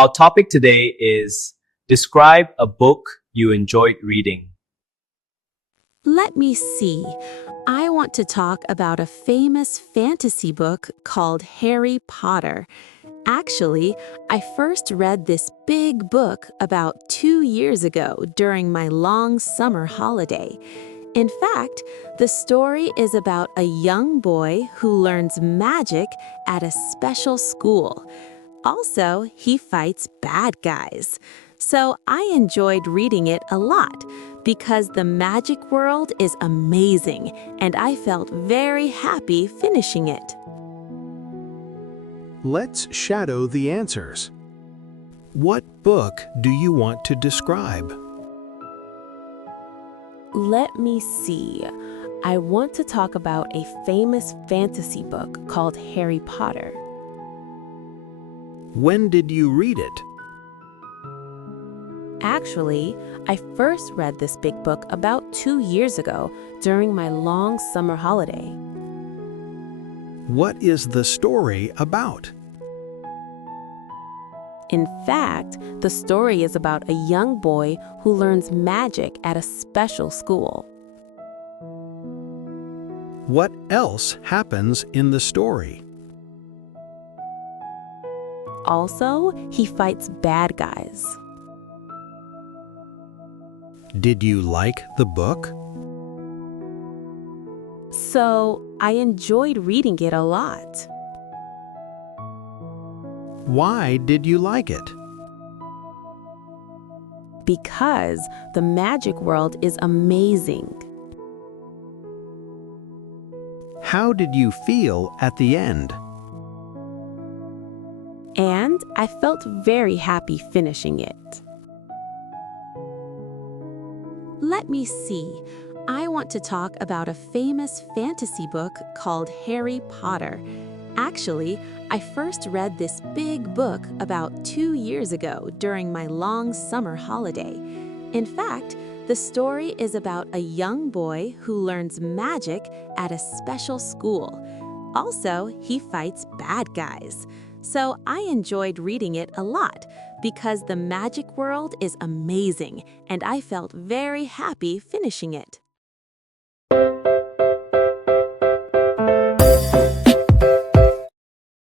Our topic today is describe a book you enjoyed reading. Let me see. I want to talk about a famous fantasy book called Harry Potter. Actually, I first read this big book about 2 years ago during my long summer holiday. In fact, the story is about a young boy who learns magic at a special school. Also, he fights bad guys. So I enjoyed reading it a lot because the magic world is amazing and I felt very happy finishing it. Let's shadow the answers. What book do you want to describe? Let me see. I want to talk about a famous fantasy book called Harry Potter. When did you read it? Actually, I first read this big book about 2 years ago during my long summer holiday. What is the story about? In fact, the story is about a young boy who learns magic at a special school. What else happens in the story? Also, he fights bad guys. Did you like the book? So, I enjoyed reading it a lot. Why did you like it? Because the magic world is amazing. How did you feel at the end? And I felt very happy finishing it. Let me see. I want to talk about a famous fantasy book called Harry Potter. Actually, I first read this big book about 2 years ago during my long summer holiday. In fact, the story is about a young boy who learns magic at a special school. Also, he fights bad guys. So I enjoyed reading it a lot because the magic world is amazing and I felt very happy finishing it.